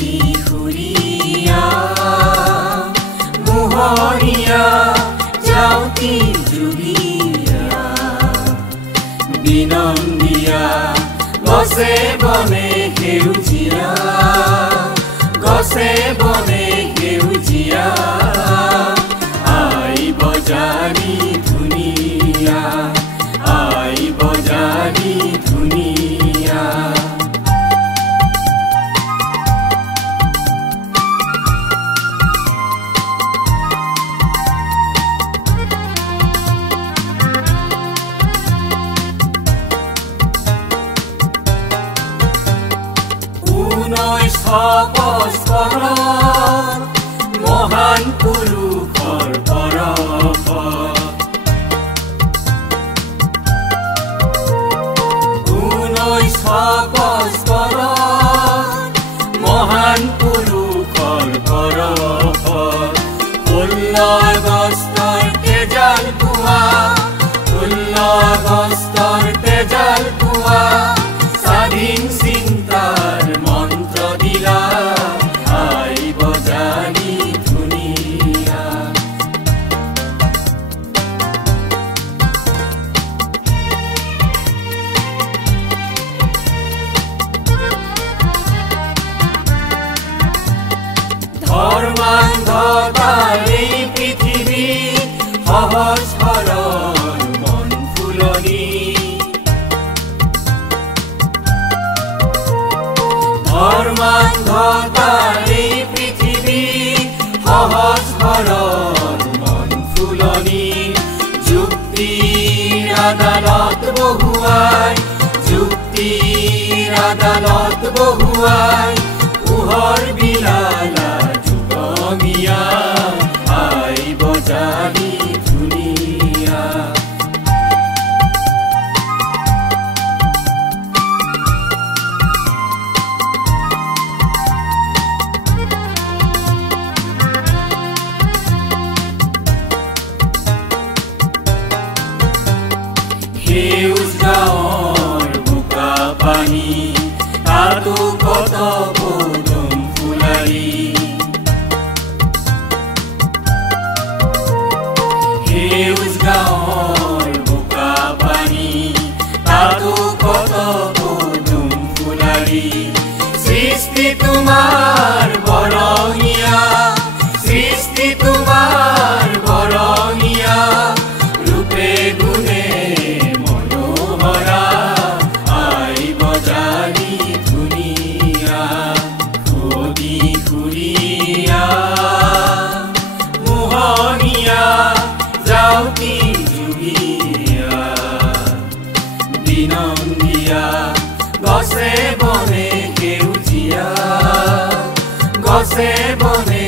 বিহুৰীয়া মোহনীয়া যাওঁতি জুলীয়া বিনন্দীয়া গছে বনে সেউজীয়া গছে বনে সেউজীয়া আই বজাৰী ধুনীয়া আই বজাৰী ধুনীয়া মহান পুৰুষৰ পৰশ মহান পুৰুষৰ পৰশ 16 আগষ্টৰ তেজাল পুৱা 16 আগষ্টৰ তেজাল পুৱা স্বাধীন চিন্তাৰ মন্ত্ৰ দিলা আই বজাৰী ধুনীয়া ধৰ্মান্ধতাৰ এই পৃথিৱী সহজ সৰল মন ফুলনি ধৰ্মান্ধতাৰ এই পৃথিৱী সহজ সৰল মন ফুলনি যুক্তিৰ আদালত বহুৱাই যুক্তিৰ আদালত বহুৱাই পোহৰ বিলালা যুগমীয়া আই বজাৰী ধুনীয়া সেউজ গাঁৱৰ বোকা পানী তাতো কত পদুম ফুলাৰী সেউজ গাঁৱৰ বোকা পানী তাতো কত পদুম ফুলাৰী সৃষ্টি তোমাৰ বৰঙীয়া সৃষ্টি তোমাৰ বৰঙীয়া ৰূপে গুণে মনোহৰা আই বজাৰী ধুনীয়া খুদি খুৰীয়া মোহনীয়া যাওঁতি জুলীয়া বিনন্দীয়া গছে বনে সেউজীয়া গছে বনে